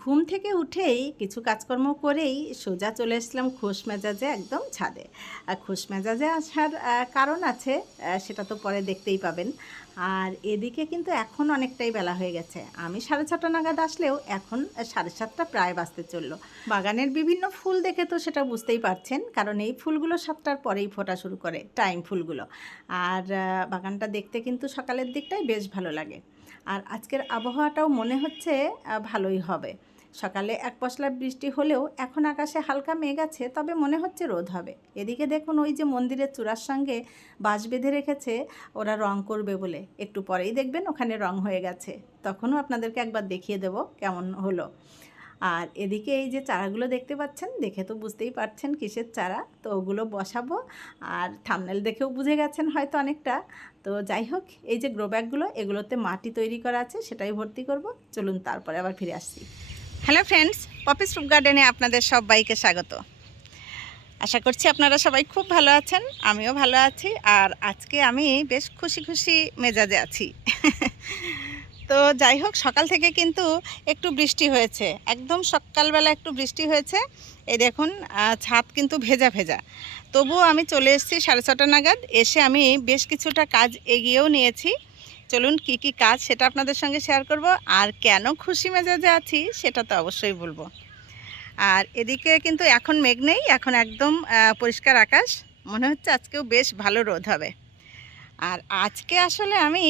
ঘুম থেকে উঠেই কিছু কাজকর্ম করেই সোজা চলে এসলাম খোশ মেজাজে একদম ছাদে। আর খোশ মেজাজে আসার কারণ আছে সেটা তো পরে দেখতেই পাবেন। আর এদিকে কিন্তু এখন অনেকটাই বেলা হয়ে গেছে। আমি সাড়ে ছটা নাগাদ আসলেও এখন সাড়ে সাতটা প্রায় বাঁচতে চলল। বাগানের বিভিন্ন ফুল দেখে তো সেটা বুঝতেই পারছেন, কারণ এই ফুলগুলো সাতটার পরেই ফোটা শুরু করে, টাইম ফুলগুলো। আর বাগানটা দেখতে কিন্তু সকালের দিকটাই বেশ ভালো লাগে। আর আজকের আবহাওয়াটাও মনে হচ্ছে ভালোই হবে। সকালে এক পশলা বৃষ্টি হলেও এখন আকাশে হালকা মেঘ আছে, তবে মনে হচ্ছে রোদ হবে। এদিকে দেখুন ওই যে মন্দিরের চূড়ার সঙ্গে বাঁশ বেঁধে রেখেছে, ওরা রং করবে বলে। একটু পরেই দেখবেন ওখানে রং হয়ে গেছে। তখনও আপনাদেরকে একবার দেখিয়ে দেব কেমন হলো। আর এদিকে এই যে চারাগুলো দেখতে পাচ্ছেন, দেখে তো বুঝতেই পারছেন কিসের চারা। তো ওগুলো বসাবো, আর থামনেল দেখেও বুঝে গেছেন হয়তো অনেকটা। তো যাই হোক, এই যে গ্রো ব্যাগগুলো এগুলোতে মাটি তৈরি করা আছে, সেটাই ভর্তি করব। চলুন তারপরে আবার ফিরে আসছি হ্যালো ফ্রেন্ডস পপিস রুপ গার্ডেনে আপনাদের সবাইকে স্বাগত। আশা করছি আপনারা সবাই খুব ভালো আছেন, আমিও ভালো আছি, আর আজকে আমি বেশ খুশি খুশি মেজাজে আছি। তো যাই হোক, সকাল থেকে কিন্তু একটু বৃষ্টি হয়েছে, একদম সকালবেলা একটু বৃষ্টি হয়েছে। এই দেখুন ছাদ কিন্তু ভেজা ভেজা। তবুও আমি চলে এসেছি সাড়ে ছটা নাগাদ। এসে আমি বেশ কিছুটা কাজ এগিয়েও নিয়েছি। চলুন কি কি কাজ সেটা আপনাদের সঙ্গে শেয়ার করব। আর কেন খুশি মেজাজে আছি সেটা তো অবশ্যই বলব। আর এদিকে কিন্তু এখন মেঘ নেই, এখন একদম পরিষ্কার আকাশ। মনে হচ্ছে আজকেও বেশ ভালো রোদ হবে। আর আজকে আসলে আমি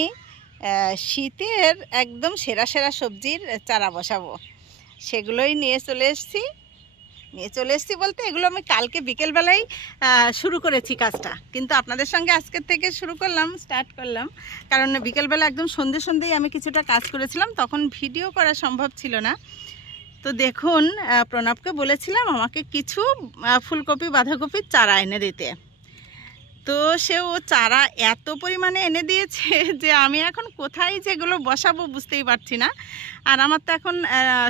শীতের একদম সেরা সেরা সবজির চারা বসাবো। সেগুলোই নিয়ে চলে এসেছি। নিয়ে চলে এসেছি বলতে, এগুলো আমি কালকে বিকেলবেলায় শুরু করেছি কাজটা। কিন্তু আপনাদের সঙ্গে আজকের থেকে শুরু করলাম স্টার্ট করলাম। কারণ বিকেলবেলা একদম সন্ধে সন্ধেই আমি কিছুটা কাজ করেছিলাম, তখন ভিডিও করা সম্ভব ছিল না। তো দেখুন প্রণবকে বলেছিলাম আমাকে কিছু ফুলকপি বাঁধাকপির চারা এনে দিতে। তো সে ও চারা এত পরিমাণে এনে দিয়েছে যে আমি এখন কোথায় যেগুলো বসাবো বুঝতেই পারছি না। আর আমার তো এখন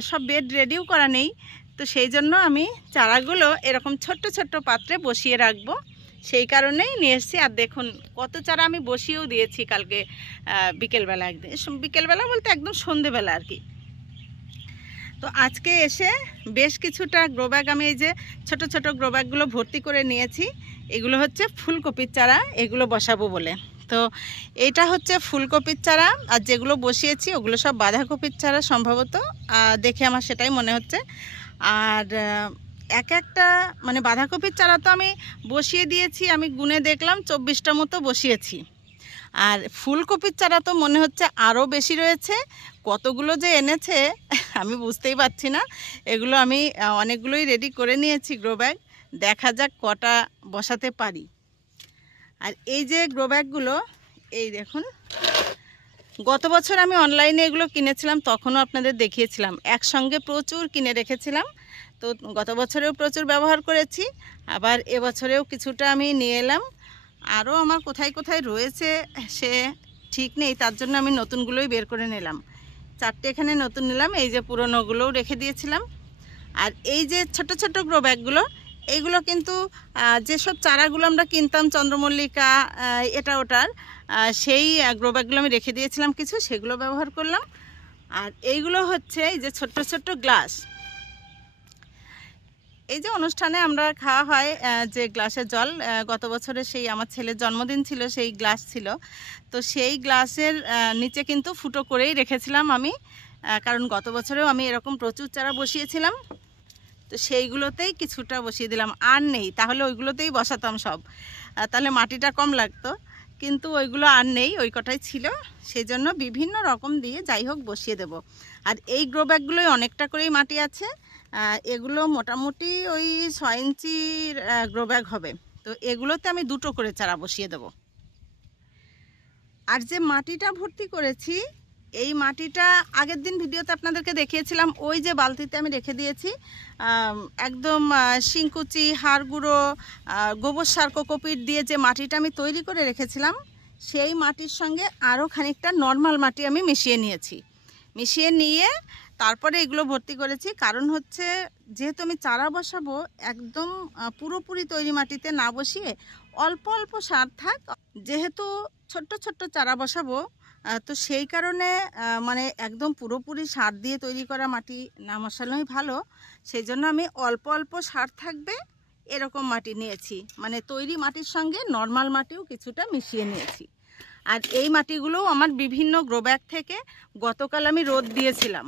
সব বেড রেডিও করা নেই। তো সেই জন্য আমি চারাগুলো এরকম ছোট্ট ছোট্ট পাত্রে বসিয়ে রাখব। সেই কারণেই নিয়ে এসেছি। আর দেখুন, কত চারা আমি বসিয়েও দিয়েছি কালকে বিকেলবেলা একদিন। বিকেলবেলা বলতে একদম সন্ধেবেলা আর কি। তো আজকে এসে বেশ কিছুটা গ্রো ব্যাগ আমি এই যে ছোট ছোট গ্রো ব্যাগগুলো ভর্তি করে নিয়েছি। এগুলো হচ্ছে ফুলকপির চারা, এগুলো বসাবো বলে। তো এটা হচ্ছে ফুলকপির চারা। আর যেগুলো বসিয়েছি, ওগুলো সব বাঁধাকপির চারা সম্ভবত। দেখে আমার সেটাই মনে হচ্ছে। আর এক একটা মানে বাঁধাকপির চারা তো আমি বসিয়ে দিয়েছি, আমি গুনে দেখলাম চব্বিশটা মতো বসিয়েছি। আর ফুলকপির চারা তো মনে হচ্ছে আরও বেশি রয়েছে, কতগুলো যে এনেছে আমি বুঝতেই পারছি না। এগুলো আমি অনেকগুলোই রেডি করে নিয়েছি গ্রো ব্যাগ দেখা যাক কটা বসাতে পারি। আর এই যে গ্রো ব্যাগগুলো এই দেখুন গত বছর আমি অনলাইনে এগুলো কিনেছিলাম, তখনও আপনাদের দেখিয়েছিলাম। একসঙ্গে প্রচুর কিনে রেখেছিলাম। তো গত বছরেও প্রচুর ব্যবহার করেছি, আবার এবছরেও কিছুটা আমি নিয়ে এলাম। আরও আমার কোথায় কোথায় রয়েছে সে ঠিক নেই, তার জন্য আমি নতুনগুলোই বের করে নিলাম। চারটে এখানে নতুন নিলাম, এই যে পুরনোগুলোও রেখে দিয়েছিলাম। আর এই যে ছোট ছোট গ্রো ব্যাগগুলো এইগুলো কিন্তু যেসব চারাগুলো আমরা কিনতাম, চন্দ্রমল্লিকা এটা ওটার সেই ব্যাগগুলো আমি রেখে দিয়েছিলাম কিছু, সেগুলো ব্যবহার করলাম। আর এইগুলো হচ্ছে এই যে ছোট্ট ছোট্ট গ্লাস। এই যে অনুষ্ঠানে আমরা খাওয়া হয় যে গ্লাসের জল গত বছরে সেই আমার ছেলের জন্মদিন ছিল, সেই গ্লাস ছিল। তো সেই গ্লাসের নিচে কিন্তু ফুটো করেই রেখেছিলাম আমি কারণ গত বছরেও আমি এরকম প্রচুর চারা বসিয়েছিলাম। তো সেইগুলোতেই কিছুটা বসিয়ে দিলাম। আর নেই, তাহলে ওইগুলোতেই বসাতাম সব। তাহলে মাটিটা কম লাগতো, কিন্তু ওইগুলো আর নেই, ওই কটাই ছিল। সেই জন্য বিভিন্ন রকম দিয়ে যাই হোক বসিয়ে দেব। আর এই গ্রো ব্যাগগুলোই অনেকটা করেই মাটি আছে। এগুলো মোটামুটি ওই ছয় ইঞ্চির গ্রো ব্যাগ হবে। তো এগুলোতে আমি দুটো করে চারা বসিয়ে দেব। আর যে মাটিটা ভর্তি করেছি এই মাটিটা আগের দিন ভিডিওতে আপনাদেরকে দেখিয়েছিলাম, ওই যে বালতিতে আমি রেখে দিয়েছি। একদম শিংকুচি হাড় গুঁড়ো গোবর সার, কোকোপিট দিয়ে যে মাটিটা আমি তৈরি করে রেখেছিলাম, সেই মাটির সঙ্গে আরও খানিকটা নর্মাল মাটি আমি মিশিয়ে নিয়েছি। মিশিয়ে নিয়ে তারপরে এগুলো ভর্তি করেছি। কারণ হচ্ছে, যেহেতু আমি চারা বসাবো, একদম পুরোপুরি তৈরি মাটিতে না বসিয়ে অল্প অল্প সার থাক, যেহেতু ছোট্ট ছোট্ট চারা বসাবো তো সেই কারণে মানে একদম পুরোপুরি সার দিয়ে তৈরি করা মাটি না মশানোই ভালো। সেই জন্য আমি অল্প অল্প সার থাকবে, এরকম মাটি নিয়েছি। মানে তৈরি মাটির সঙ্গে নর্মাল মাটিও কিছুটা মিশিয়ে নিয়েছি। আর এই মাটিগুলোও আমার বিভিন্ন গ্রো ব্যাগ থেকে গতকাল আমি রোদ দিয়েছিলাম।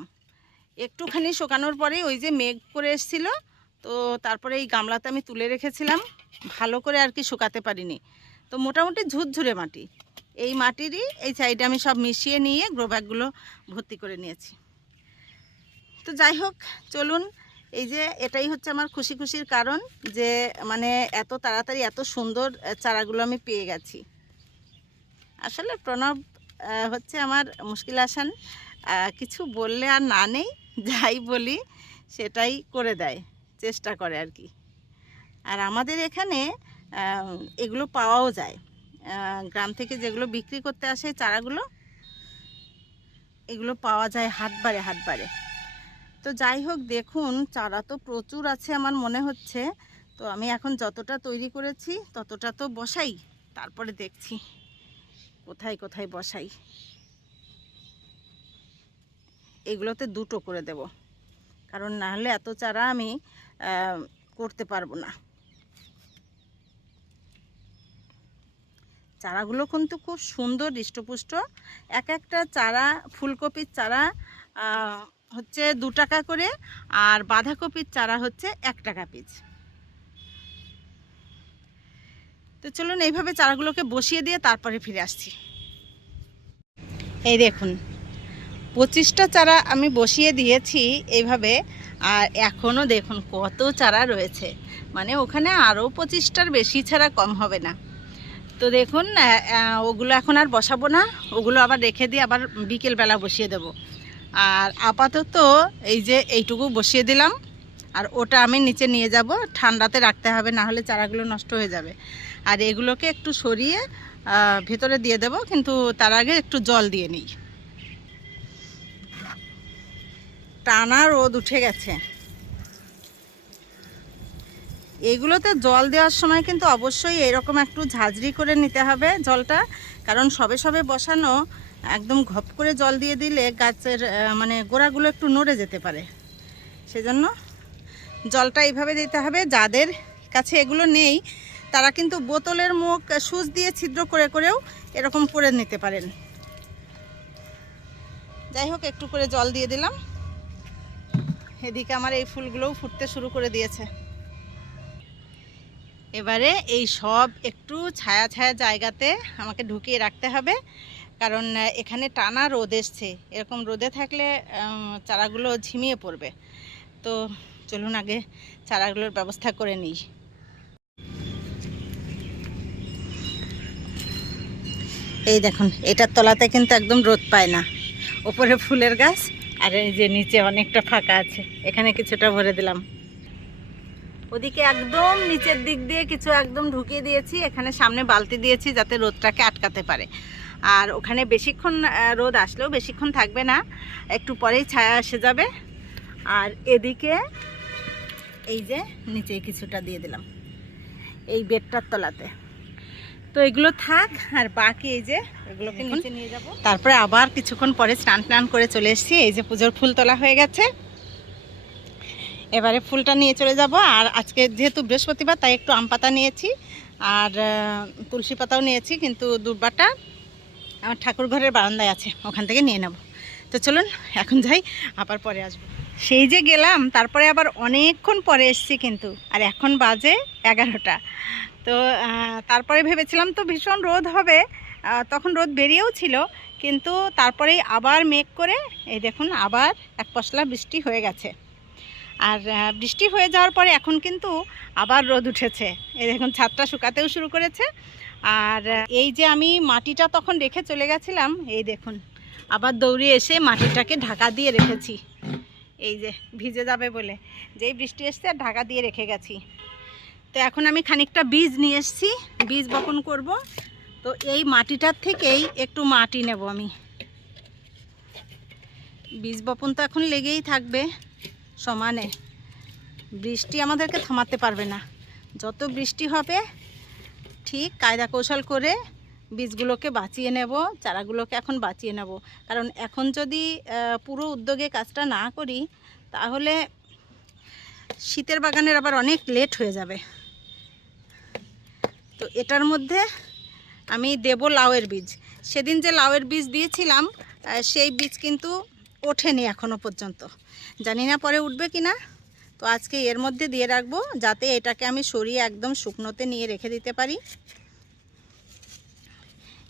একটুখানি শুকানোর পরে ওই যে মেঘ করে এসেছিল, তো তারপরে এই গামলাতে আমি তুলে রেখেছিলাম। ভালো করে আর কি শুকাতে পারিনি। তো মোটামুটি ঝুরঝুরে মাটি। এই মাটিরই এই সাইডে আমি সব মিশিয়ে নিয়ে গ্রো ব্যাগগুলো ভর্তি করে নিয়েছি। তো যাই হোক, চলুন, এই যে এটাই হচ্ছে আমার খুশি খুশির কারণ যে মানে এত তাড়াতাড়ি এত সুন্দর চারাগুলো আমি পেয়ে গেছি। আসলে প্রণব হচ্ছে আমার মুশকিল আসান কিছু বললে আর না নেই, যাই বলি, সেটাই করে দেয়, চেষ্টা করে আর কি। আর আমাদের এখানে এগুলো পাওয়াও যায়। গ্রাম থেকে যেগুলো বিক্রি করতে আসে চারাগুলো, এগুলো পাওয়া যায় হাটবারে হাটবারে তো যাই হোক, দেখুন, চারা তো প্রচুর আছে আমার মনে হচ্ছে। তো আমি এখন যতটা তৈরি করেছি, ততটা তো বসাই। তারপরে দেখছি কোথায় কোথায় বসাই। এগুলোতে দুটো করে দেব। কারণ না হলে এত চারা আমি করতে পারব না। চারাগুলো কিন্তু খুব সুন্দর, হৃষ্টপুষ্ট। এক একটা চারা, ফুলকপির চারা হচ্ছে দু টাকা করে আর বাঁধাকপির চারা হচ্ছে এক টাকা পিস তো চলুন এইভাবে চারাগুলোকে বসিয়ে দিয়ে তারপরে ফিরে আসছি। এই দেখুন, পঁচিশটা চারা আমি বসিয়ে দিয়েছি এইভাবে আর এখনও দেখুন কত চারা রয়েছে। মানে ওখানে আরও পঁচিশটার বেশি ছাড়া কম হবে না। তো দেখুন ওগুলো এখন আর বসাবো না। ওগুলো আবার রেখে দিয়ে আবার বিকেলবেলা বসিয়ে দেব। আর আপাতত এই যে এইটুকু বসিয়ে দিলাম, আর ওটা আমি নিচে নিয়ে যাব। ঠান্ডাতে রাখতে হবে, না হলে চারাগুলো নষ্ট হয়ে যাবে। আর এগুলোকে একটু সরিয়ে ভেতরে দিয়ে দেব, কিন্তু তার আগে একটু জল দিয়ে নিই। টানা রোদ উঠে গেছে। এইগুলোতে জল দেওয়ার সময় কিন্তু অবশ্যই এরকম একটু ঝাঁঝরি করে নিতে হবে জলটা, কারণ সবে সবে বসানো একদম ঘপ করে জল দিয়ে দিলে গাছের মানে গোড়াগুলো একটু নড়ে যেতে পারে। সেজন্য জলটা এইভাবে দিতে হবে। যাদের কাছে এগুলো নেই, তারা কিন্তু বোতলের মুখ, সুচ দিয়ে ছিদ্র করে করেও এরকম করে নিতে পারেন। যাই হোক, একটু করে জল দিয়ে দিলাম। এদিকে আমার এই ফুলগুলোও ফুটতে শুরু করে দিয়েছে। এবারে এই সব একটু ছায়া ছায়া জায়গাতে আমাকে ঢুকিয়ে রাখতে হবে। কারণ এখানে টানা রোদ এসছে। এরকম রোদে থাকলে চারাগুলো ঝিমিয়ে পড়বে। তো চলুন আগে চারাগুলোর ব্যবস্থা করে নিই। এই দেখুন, এটার তলাতে কিন্তু একদম রোদ পায় না। ওপরে ফুলের গাছ, আর এই যে নিচে অনেকটা ফাঁকা আছে। এখানে কিছুটা ভরে দিলাম। ওদিকে একদম নিচের দিক দিয়ে কিছু একদম ঢুকিয়ে দিয়েছি এখানে সামনে বালতি দিয়েছি যাতে রোদটাকে আটকাতে পারে। আর ওখানে বেশিক্ষণ রোদ আসলেও বেশিক্ষণ থাকবে না একটু পরেই ছায়া এসে যাবে। আর এদিকে এই যে নিচে কিছুটা দিয়ে দিলাম এই বেডটার তলাতে। তো এগুলো থাক আর বাকি এই যে এগুলোকে নিচে নিয়ে যাব। তারপরে আবার কিছুক্ষণ পরে স্নান টান করে চলে এসেছি এই যে পুজোর ফুল তোলা হয়ে গেছে। এবারে ফুলটা নিয়ে চলে যাব। আর আজকে যেহেতু বৃহস্পতিবার, তাই একটু আম পাতা নিয়েছি। আর তুলসী পাতাও নিয়েছি, কিন্তু দুর্বাটা আমার ঠাকুর ঘরের বারান্দায় আছে, ওখান থেকে নিয়ে নেব। তো চলুন, এখন যাই, আবার পরে আসব। সেই যে গেলাম, তারপরে আবার অনেকক্ষণ পরে এসছি কিন্তু, আর এখন বাজে এগারোটা। তো তারপরে ভেবেছিলাম তো ভীষণ রোদ হবে তখন রোদ বেরিয়েও ছিল, কিন্তু তারপরেই আবার মেঘ করে, এই দেখুন, আবার এক পশলা বৃষ্টি হয়ে গেছে। আর বৃষ্টি হয়ে যাওয়ার পরে এখন কিন্তু আবার রোদ উঠেছে। এই দেখুন, ছাদটা শুকাতেও শুরু করেছে। আর এই যে আমি মাটিটা তখন রেখে চলে গেছিলাম, এই দেখুন, আবার দৌড়ে এসে মাটিটাকে ঢাকা দিয়ে রেখেছি। এই যে, ভিজে যাবে বলে। যেই বৃষ্টি এসছে, আর ঢাকা দিয়ে রেখে গেছি। তো এখন আমি খানিকটা বীজ নিয়ে এসেছি, বীজ বপন করব। তো এই মাটিটার থেকেই একটু মাটি নেব আমি। বীজ বপন তো এখন লেগেই থাকবে। সমানে। বৃষ্টি আমাদেরকে থামাতে পারবে না। যত বৃষ্টি হবে, ঠিক কায়দা কৌশল করে বীজগুলোকে বাঁচিয়ে নেব, চারাগুলোকে এখন বাঁচিয়ে নেব। কারণ এখন যদি পুরো উদ্যোগে কাজটা না করি, তাহলে শীতের বাগানের আবার অনেক লেট হয়ে যাবে। তো এটার মধ্যে আমি দেব লাউয়ের বীজ। সেদিন যে লাউয়ের বীজ দিয়েছিলাম সেই বীজ কিন্তু ওঠেনি এখনও পর্যন্ত। জানি না পরে উঠবে কি না তো আজকে এর মধ্যে দিয়ে রাখব, যাতে এটাকে আমি সরিয়ে একদম শুকনোতে নিয়ে রেখে দিতে পারি।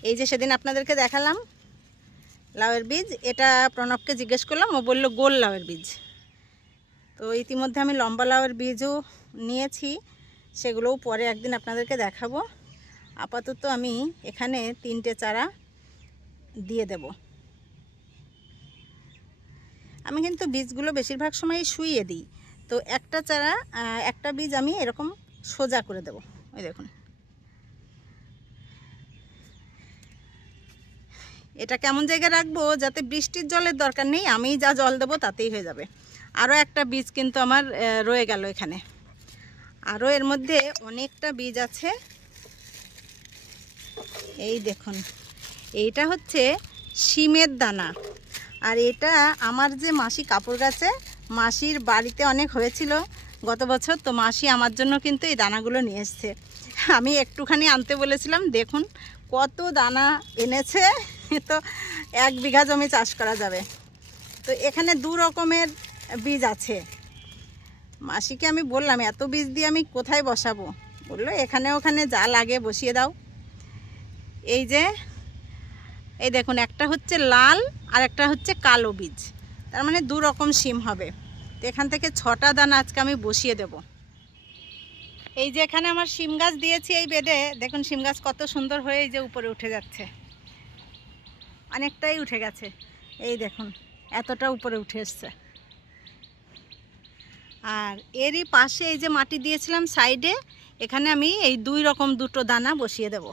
এই যে সেদিন আপনাদেরকে দেখালাম লাউয়ের বীজ, এটা প্রণবকে জিজ্ঞেস করলাম, ও বলল গোল লাউয়ের বীজ। তো ইতিমধ্যে আমি লম্বা লাউয়ের বীজও নিয়েছি, সেগুলোও পরে একদিন আপনাদেরকে দেখাবো। আপাতত আমি এখানে তিনটে চারা দিয়ে দেব। আমি কিন্তু বীজগুলো বেশিরভাগ সময়ই শুইয়ে দিই। তো একটা চারা একটা বীজ আমি এরকম সোজা করে দেব। ওই দেখুন। এটা কেমন জায়গায় রাখব যাতে বৃষ্টির জলের দরকার নেই, আমি যা জল দেবো তাতেই হয়ে যাবে। আরও একটা বীজ কিন্তু আমার রয়ে গেল এখানে। আরও এর মধ্যে অনেকটা বীজ আছে। এই দেখুন। এইটা হচ্ছে শিমের দানা। আর এটা আমার যে মাসি কাপড় গাছে, মাসির বাড়িতে অনেক হয়েছিল গত বছর, তো মাসি আমার জন্য কিন্তু এই দানাগুলো নিয়ে এসছে। আমি একটুখানি আনতে বলেছিলাম, দেখুন কত দানা এনেছে, তো এক বিঘা জমি চাষ করা যাবে। তো এখানে দু রকমের বীজ আছে। মাসিকে আমি বললাম, এত বীজ দিয়ে আমি কোথায় বসাবো? বলল, এখানে ওখানে যা লাগে বসিয়ে দাও। এই যে এই দেখুন, একটা হচ্ছে লাল আর একটা হচ্ছে কালো বীজ। তার মানে দু রকম সিম হবে। তো এখান থেকে ছটা দানা আজকে আমি বসিয়ে দেব। এই যে এখানে আমার সিম গাছ দিয়েছি এই বেডে দেখুন সিম গাছ কত সুন্দর হয়ে এই যে উপরে উঠে যাচ্ছে। অনেকটাই উঠে গেছে। এই দেখুন, এতটা উপরে উঠে এসছে। আর এরই পাশে এই যে মাটি দিয়েছিলাম সাইডে, এখানে আমি এই দুই রকম দুটো দানা বসিয়ে দেব।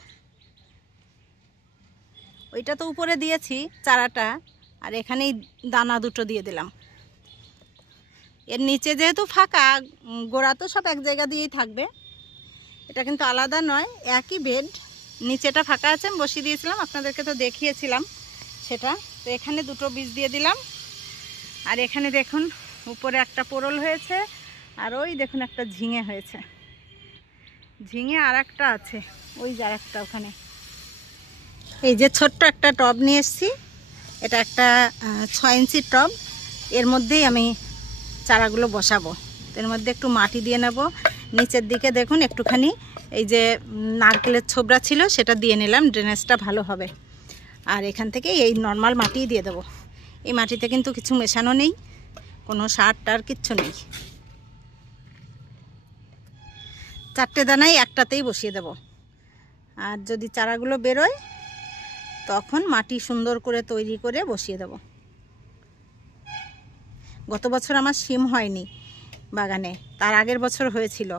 ওইটা তো উপরে দিয়েছি চারাটা, আর এখানেই দানা দুটো দিয়ে দিলাম। এর নিচে যেহেতু ফাঁকা গোড়া তো সব এক জায়গা দিয়েই থাকবে। এটা কিন্তু আলাদা নয়, একই বেড নিচেটা ফাঁকা আছে, আমি বসিয়ে দিয়েছিলাম, আপনাদেরকে তো দেখিয়েছিলাম সেটা। তো এখানে দুটো বীজ দিয়ে দিলাম। আর এখানে দেখুন, উপরে একটা পোরল হয়েছে, আর ওই দেখুন একটা ঝিঙে হয়েছে। ঝিঙে আর একটা আছে, ওই যে আর একটা ওখানে। এই যে ছোট্ট একটা টব নিয়ে এসেছি। এটা একটা আহ, ছয় ইঞ্চির টব। এর মধ্যেই আমি চারাগুলো বসাবো। এর মধ্যে একটু মাটি দিয়ে নেব। নিচের দিকে দেখুন একটুখানি এই যে নারকেলের ছোবড়া ছিল সেটা দিয়ে নিলাম। ড্রেনেজটা ভালো হবে। আর এখান থেকে এই নর্মাল মাটিই দিয়ে দেবো। এই মাটিতে কিন্তু কিছু মেশানো নেই কোনো সার টার কিচ্ছু নেই। চারটে দানাই একটাতেই বসিয়ে দেব। আর যদি চারাগুলো বেরোয় তখন মাটি সুন্দর করে তৈরি করে বসিয়ে দেব। গত বছর আমার সিম হয়নি বাগানে, তার আগের বছর হয়েছিল।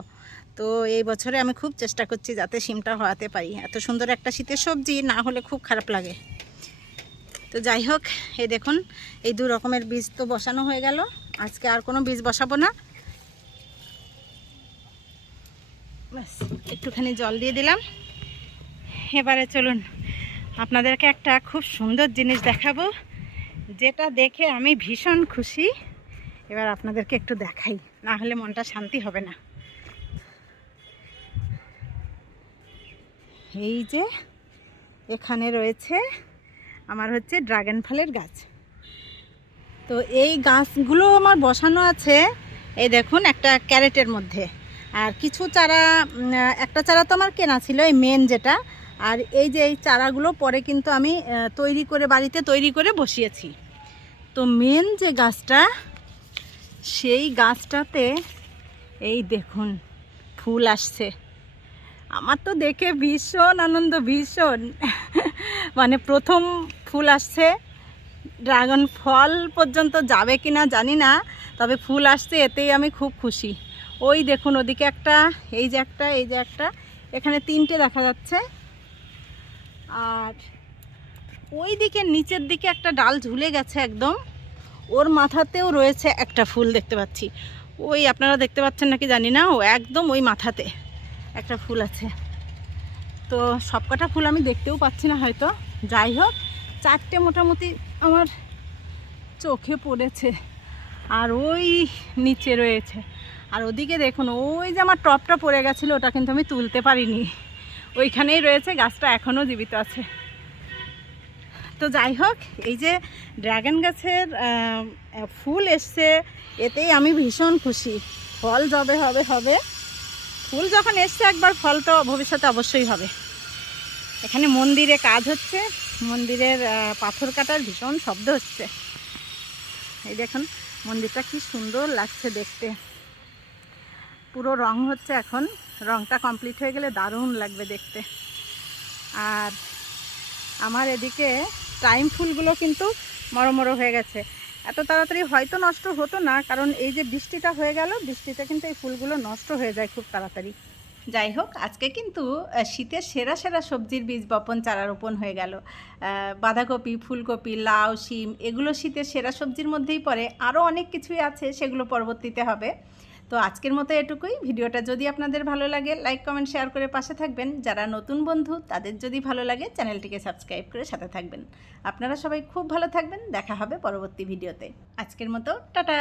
তো এই বছরে আমি খুব চেষ্টা করছি যাতে সিমটা হওয়াতে পারি। এত সুন্দর একটা শীতের সবজি না হলে খুব খারাপ লাগে। তো যাই হোক, এই দেখুন, এই দু রকমের বীজ তো বসানো হয়ে গেল। আজকে আর কোনো বীজ বসাবো না। ব্যাস, একটুখানি জল দিয়ে দিলাম। এবারে চলুন আপনাদেরকে একটা খুব সুন্দর জিনিস দেখাবো, যেটা দেখে আমি ভীষণ খুশি। এবার আপনাদেরকে একটু দেখাই, না হলে মনটা শান্তি হবে না। এই যে এখানে রয়েছে আমার হচ্ছে ড্রাগন ফলের গাছ। তো এই গাছগুলো আমার বসানো আছে, এই দেখুন একটা ক্যারেটের মধ্যে। আর কিছু চারা একটা চারা তো আমার কেনা ছিল, এই মেন যেটা আর এই যে এই চারাগুলো পরে কিন্তু আমি তৈরি করে বাড়িতে তৈরি করে বসিয়েছি। তো মেন যে গাছটা, সেই গাছটাতে এই দেখুন, ফুল আসছে। আমার তো দেখে ভীষণ আনন্দ, ভীষণ। মানে প্রথম ফুল আসছে, ড্রাগন ফল পর্যন্ত যাবে কি না জানি না, তবে ফুল আসছে, এতেই আমি খুব খুশি। ওই দেখুন, ওদিকে একটা, এই যে একটা, এই যে একটা, এখানে তিনটে দেখা যাচ্ছে। আর ওই দিকে নিচের দিকে একটা ডাল ঝুলে গেছে একদম। ওর মাথাতেও রয়েছে একটা ফুল দেখতে পাচ্ছি। ওই আপনারা দেখতে পাচ্ছেন নাকি জানি না, ও একদম ওই মাথাতে একটা ফুল আছে। তো সবকটা ফুল আমি দেখতেও পাচ্ছি না হয়তো। যাই হোক, চারটে মোটামুটি আমার চোখে পড়েছে আর ওই নিচে রয়েছে। আর ওদিকে দেখুন, ওই যে আমার টপটা পড়ে গেছিল, ওটা কিন্তু আমি তুলতে পারিনি। ওইখানেই রয়েছে, গাছটা এখনও জীবিত আছে। তো যাই হোক, এই যে ড্রাগন গাছের ফুল এসছে, এতেই আমি ভীষণ খুশি। ফল যবে হবে হবে। ফুল যখন এসছে একবার, ফল তো ভবিষ্যতে অবশ্যই হবে। এখানে মন্দিরে কাজ হচ্ছে, মন্দিরের পাথর কাটার ভীষণ শব্দ হচ্ছে। এই দেখুন, মন্দিরটা কি সুন্দর লাগছে দেখতে। পুরো রং হচ্ছে এখন রংটা কমপ্লিট হয়ে গেলে দারুণ লাগবে দেখতে। আর আমার এদিকে টাইম ফুলগুলো কিন্তু মরমরো হয়ে গেছে। এত তাড়াতাড়ি হয়তো নষ্ট হতো না, কারণ এই যে বৃষ্টিটা হয়ে গেল, বৃষ্টিতে কিন্তু এই ফুলগুলো নষ্ট হয়ে যায় খুব তাড়াতাড়ি। যাই হোক, আজকে কিন্তু শীতের সেরা সেরা সবজির বীজ বপন, চারা রোপণ হয়ে গেল। বাঁধাকপি, ফুলকপি, লাউ, শিম, এগুলো শীতের সেরা সবজির মধ্যেই পড়ে। আরও অনেক কিছুই আছে, সেগুলো পরবর্তীতে হবে। তো আজকের মতো এটুকুই। ভিডিওটা যদি আপনাদের ভালো লাগে লাইক কমেন্ট শেয়ার করে পাশে থাকবেন। যারা নতুন বন্ধু, তাদের যদি ভালো লাগে, চ্যানেলটিকে সাবস্ক্রাইব করে সাথে থাকবেন। আপনারা সবাই খুব ভালো থাকবেন। দেখা হবে পরবর্তী ভিডিওতে। আজকের মতো, টাটা!